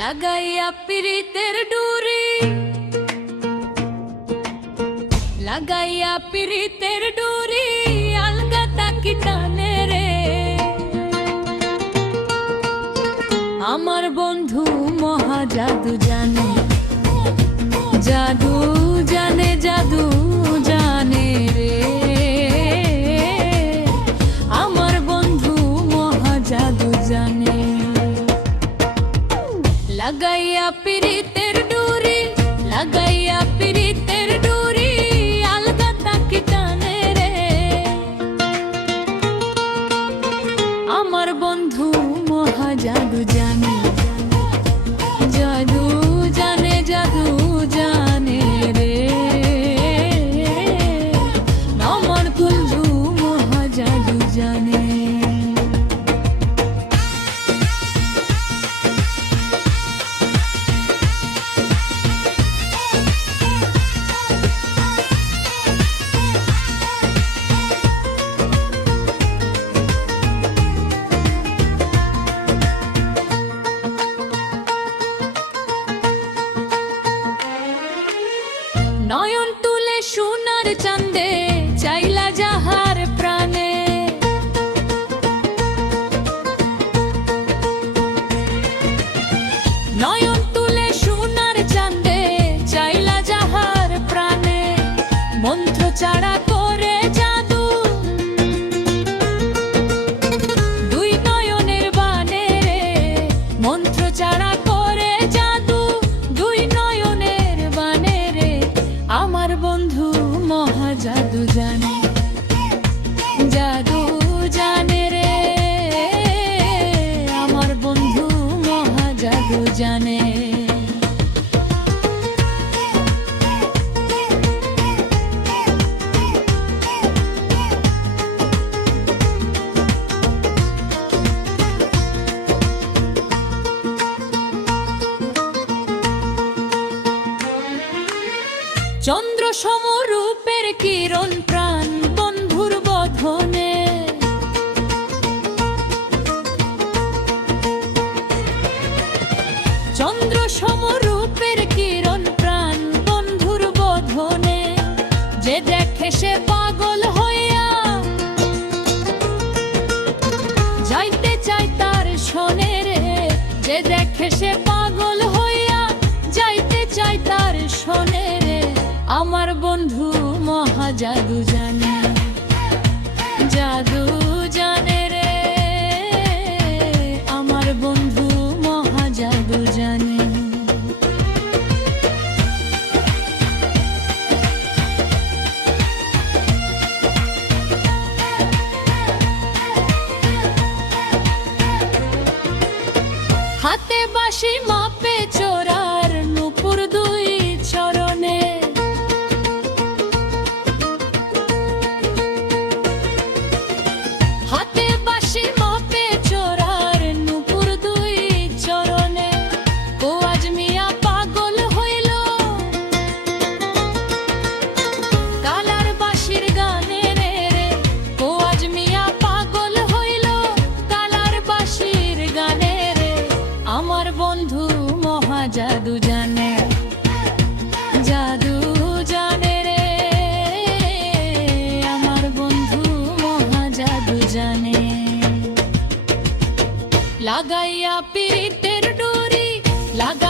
লাগাইয়া পিরিতের ডুরি, লাগাইয়া পিরিতের ডুরি, আলগা তাকি টানে রে আমার বন্ধু মহা জাদু জানে, জাদু জানে, জাদু জানে রে আমার বন্ধু মহা জাদু জানে। লাগাইয়া পিরিতের ডুরি, লাগাইয়া পিরিতের ডুরি, আলগা তাকি টানে রে আমার বন্ধু মহা জাদু জানে, জাদু জানে, জাদু জানে রে আমার বন্ধু মহা জাদু জানে। নয়ন তুলে সোনার চাঁদে চাইলা যাহার প্রাণে, নয়ন তুলে সোনার চাঁদে চাইলা যাহার প্রাণে, মন্ত্র চাড়া করে জাদু দুই নয়নের বানে রে, মন্ত্র চাড়া করে জাদু দুই নয়নের বানে রে আমার বন্ধু মহা জাদু জানে, জাদু জানে রে আমার বন্ধু মহা জাদু জানে। চন্দ্র সমরূপের কিরণ প্রাণ বন্ধুর বধনে, চন্দ্র সমরূপের কিরণ প্রাণ বন্ধুর বধনে, যে দেখে সে পাগল হইয়া যাইতে চায় তার শোনে রে, যে দেখে সে পাগল হইয়া যাইতে চায় তার শোনে রে আমার বন্ধু মহা জাদু জানে, জাদু জানে রে আমার বন্ধু মহা জাদু জানে। হাতে বাঁশি মাপে চোরার নূপুর দুই চরণে, হাতে বাঁশি মাপে চোরার নূপুর দুই চরণে, কোয়াজ মিয়া পাগল হইল কালার বাঁশির গানে রে, কোয়াজ মিয়া পাগল হইল কালার বাঁশির গানে রে আমার বন্ধু মহা জাদু জানে, জাদু জানে রে আমার বন্ধু মহা জাদু জানে। লাগাইয়া পিরিতের ডুরি, লাগা